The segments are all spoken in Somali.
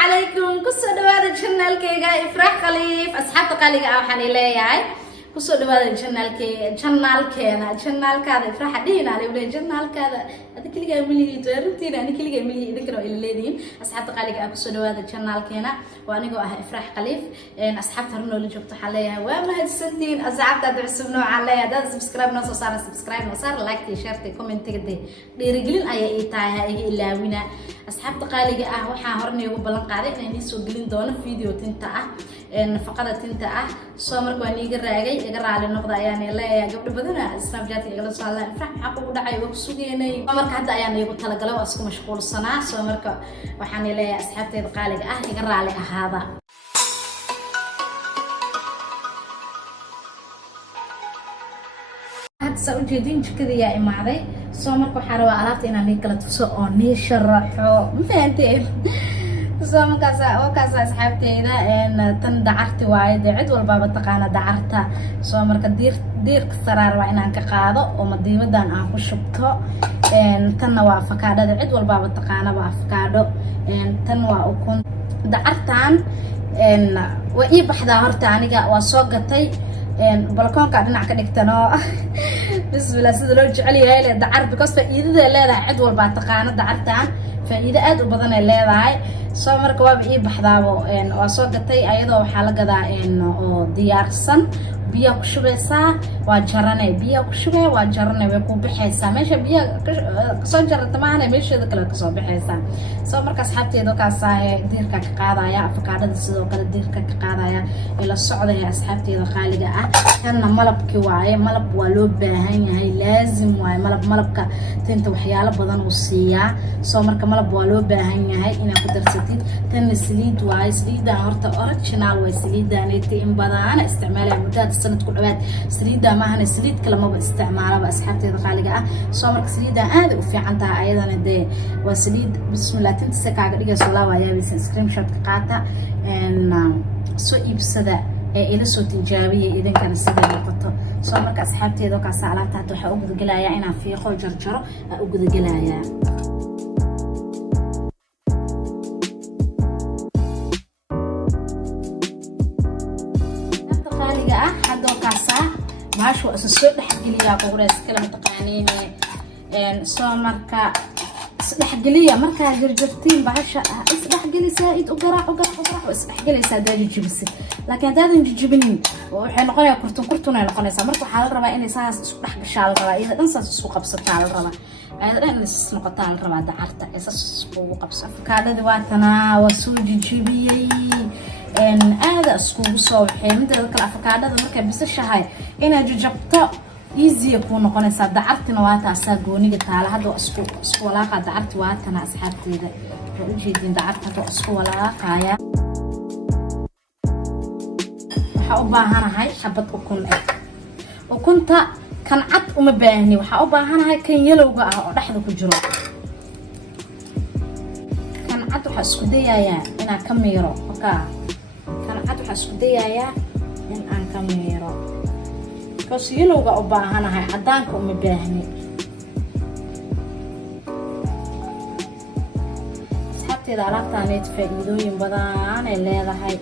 عليكم كسر دوار الشنال كي جاي فرح خليف أصحاب قالي جا وحني ليه كسر دوار الشنال شنال كذا فرح دينا على ولا شنال كذا هذا كل جاي ملي ترتين أنا كل جاي ملي ذكره الليلين أصحاب قالي جا كسر دوار الشنال كينا وأنا جو فرح خليف إن أصحاب ترنوا اللي جبتوا حليها وما هالسنتين أصحاب تدعسوا نوع عليها ده سبسكرايب نص صار سبسكرايب نصار لايك شير كومنت كده ديرجلين أي تاعها أي إلا وينا أصحاب قالي جا وحنا هرني وبلن قاعدين إني سوقلين دون فيديو تنتأه نفقدة تنتأه صامر كوني جراجي يقرأ على النقطة يعني لا قبل بدنا سناب جاتي يقول صار الله فرح حقو دعي وبسوقيني صامر كهذا يعني يقول تلا قلوا أسكو مشغول الصناعة صامر وحني لا أصحاب قالي جا يقرأ على هذا سأوجدين كذا يا إماري صامرك وحروا عرفت إن أنا كلا تفسو نيش الرحو مفهمتين صامرك وكذا أصحابتي إذا إن تندعرت وايد عد والبابا تقانا دعرتها صامرك دير كسرار وإن أنك قاضو ومديمة دان أخو شبتو إن تنوا أفكادو عد والبابا تقانا بأفكادو إن تنوا أكون دعرتان إن وإيه بحدا هرتاني جا وسوقتي balkoonka dhinac ka dhigtano bismillah sida loo jecel yahay dacar because faa'iidada leedahay cid walba taqaana dacartan faa'iido aad u badan ay leedahay soo marka waa ii baxdaabo waa soo gatay ayadoo waxa la gadaa oo diyaarsan biyo ku shubeysaa waa jaranay biyo ku shubay waa jaranay way ku bixaysaa meesha biyo ka soo jarata maana meesheeda kale ka soo bixaysaa soo marka asxaabteedo ka saahay diirka ka qaadaya afkaadada sidoo kale diirka ka qaadaya ila socdaya asxaabteedo qaaliga ah kana malabki waaye malab waa loo baahan yahay laazim waaye malabka tinta waxyaalo badan uu siiyaa soo marka malab waa loo baahan yahay inaad ku darsatid tan saliid waaye saliida horta original way saliidaanayta in badan isticmaalaya mudada sanad ku dhawaad saliida ma ahna saliid kale ma isticmaalaba asxaabteeda qaaliga ah soo marka saliida aad u fiican tahay ayadana de waa saliid bismillah tinta se kaaga dhigayso laawayaabisa screenshot ka qaata soo iibsada ila soo tijaabiya idinkana sida noqoto soo marka asxaabteeda ka salaanta waxa ugu gudagalayaa inaan fiiqo jarjaro ugu gudagalayaa ماشو أساسا حقلية قورس كلام تقانيني سو مركا حقلية مركا جرجرتين بعشا حقلي سائد وقرع حقلي سادة جبسي لكن هذا نجيبني وحين نقولي كرتون نقولي سامركو حال الربا إني ساس صبح بشال الربا إذا إنسى سوق قبصة على الربا هذا إن نقطع الربا دعرته إساس سوق قبصة فكذا دواتنا وسوج جيبي هذا سكوب صوحي من ذلك الأفكار هذا مركب بس الشهاي إن جبته إيزي يكون قناة دعرت نواتها ساقوني قلت على هذا أسكو ولاقة دعرت واتنا أصحابتي ذا الجديد دعرت هذا أسكو ولاقة يا وحأوبها هنا هاي حبت أكون وكنت كان عط ومباني وحأوبها هنا هاي كان يلوقع لحظة كجرو كان عط وحسكو ديا يا إنا كميرو وكا عاد waxaa dayayaa in aan ka meero kasiyilowga u baahanahay cadaanka uma baahni sabteeda alaabtaaneed faa'iidooyin badan ay leedahay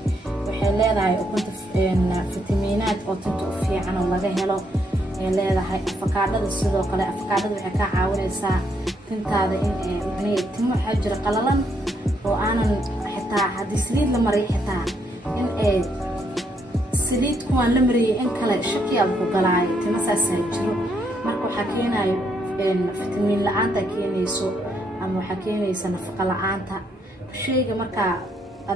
waxay leedahay ukunta fitamiinaad oo tinta u fiican oo laga helo ay leedahay afkaadada sidoo kale afkaadada waxay ka caawinaysaa tintaada in macnaheedu timo waxa jira qalalan oo aanan xitaa hadii saliid la mariyo xitaa in ay saliid kuwan la mariyay in kale shakiyaad ku galay timasaas jiro marka waxa keenayo fitamiin la'aanta keenayso ama waxa keenaysa nafaqo la'aanta shayga marka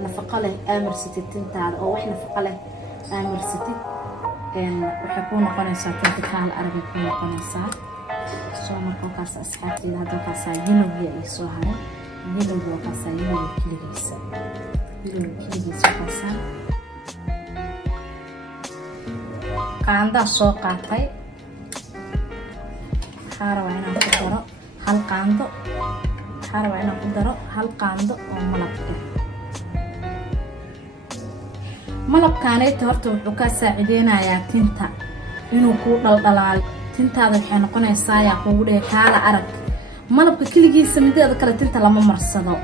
nafaqo leh amarsatid tintaada oo wax nafaqo leh amarsatid waxa ku noqonaysaa tinta kale arag ku noqonaysaa soo marka kaas asxaabteeda hadda kaas yinowga ay soo haray yinowga kaas yinowga kiligiisa qaanda soo qaatay xarawa inaan ku daro hal qaando oo malab malabkaaneeta horta wuxuu ka saacideynayaa tinta inuu ku dhaldhalaalo tintaada waxay noqonaysaa yaa kugu dhee kaala arag malabka kaligiisa mideeda kale tinta lama marsado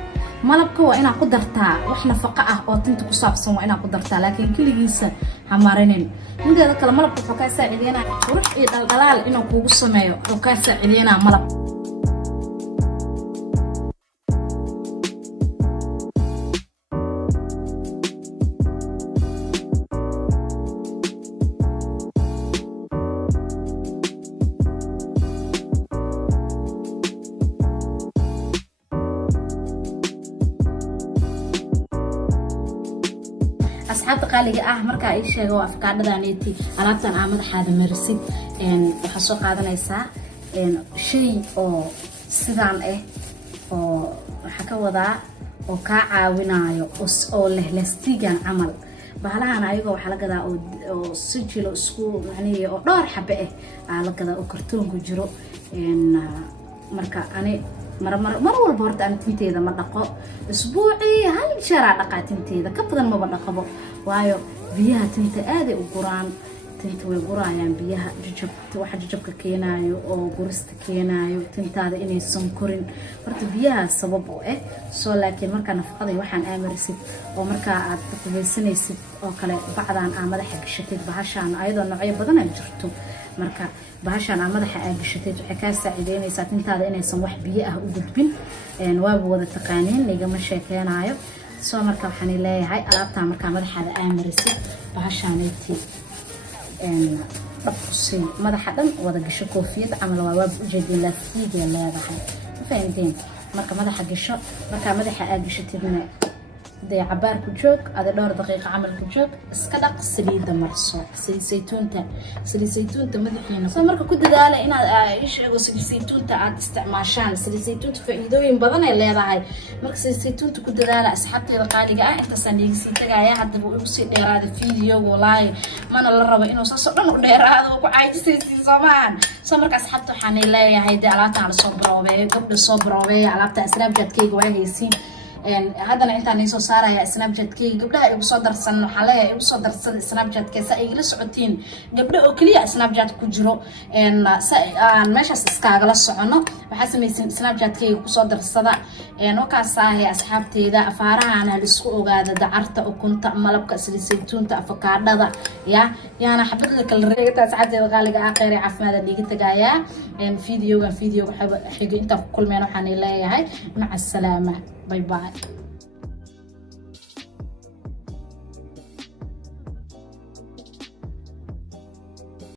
malabka waa inaa ku dartaa wax nafaqo ah oo tinta ku saabsan waa inaa ku dartaa laakiin keligiisa ha marinin mideeda kale malabka wuxuu kaa saacideynaa qurux iyo dhaldhalaal inuu kugu sameeyo wuxuu kaa saacideynaa malab asxaabta qaaliga ah marka ay sheego afkaadhadaneeti alaabtan aan madaxaada marisid waxa soo qaadanaysaa shay oo sidaan oo waxa ka wadaa oo ka caawinayo oo leh lastigan camal bahalahan ayagoo waxa la gadaa oo sijilo isku macnaheeyo oo dhowr xabe la gadaa oo kartoonku jiro marka ani mar walba horta aan tinteeda ma dhaqo isbuucii hal jeer aan dhaqaa tinteeda ka badan maba dhaqabo waayo biyaha tinta aad ay u guraan tinta way gurayaan biyaha waxa jajabka keenayo oo gurista keenayo tintaada inaysan korin horta biyaha sabab u soo laakiin marka nafaqada waxaan aamarisid oo marka aad qubaysanaysid oo kale bacdaan aan madaxa gashatid bahashaan ayadoo noocyo badan ay jirto marka bahashaan aan madaxa aad gashatid waxay ka saacideynaysaa tintaada inaysan wax biyo ah u gudbin waaba wada taqaaniin nigama sheekeenayo soo marka waxaan leeyahay alaabta marka madaxaada aamarisid bahashaanayti dhaqsi madaxa dhan wada gasho koofiyad camal waa ujeedin laastiga leedahay fahamteen marka madaxa gasho marka madaxa aad gashatidna dee cabaar ku joog ada dhowr daqiiqo camal ku joog iska dhaq saliida marso saliid saytuunta madaxiina soo marka ku dadaala inaad isheego saliid saytuunta aad isticmaashaan saliid saytuunta faa'iidooyin badan ay leedahay marka saliid saytuunta ku dadaala asxaabteeda qaaliga ah intaasaan iga sii tagaya haddaba igu sii dheeraada video walaahi mana la rabo inuu saasoo dhan u dheeraado oo ku caajisaysiin soomaan soo marka asxaabta waxaan leeyahay dee alaabtaan lasoo baroobeeyo gabdha soo baroobeeya alaabta snapchat-kayga waa haysiin haddana intaan isoo saaraya snapchat-kayga gabdhaha igu soo darsan waxaa leeyahay igu soo darsada snapchat-keesa ay igala socotiin gabdho oo keliya snapchat ku jiro aan meeshaas iskaagala socono waxaa samaysan snapchat-kayga kusoo darsada wakaasahay asxaabteeda afaarahan hal isku ogaada dacarta ukunta malabka saliid saytuunta afakaadhada yaana xabad la kala reegta asxaabteeda qaaliga ah kheyr caafimaad dhiga tagayaa videoga xiga intaan ku kulmeen waxaan leeyahay maca salaama باي باي.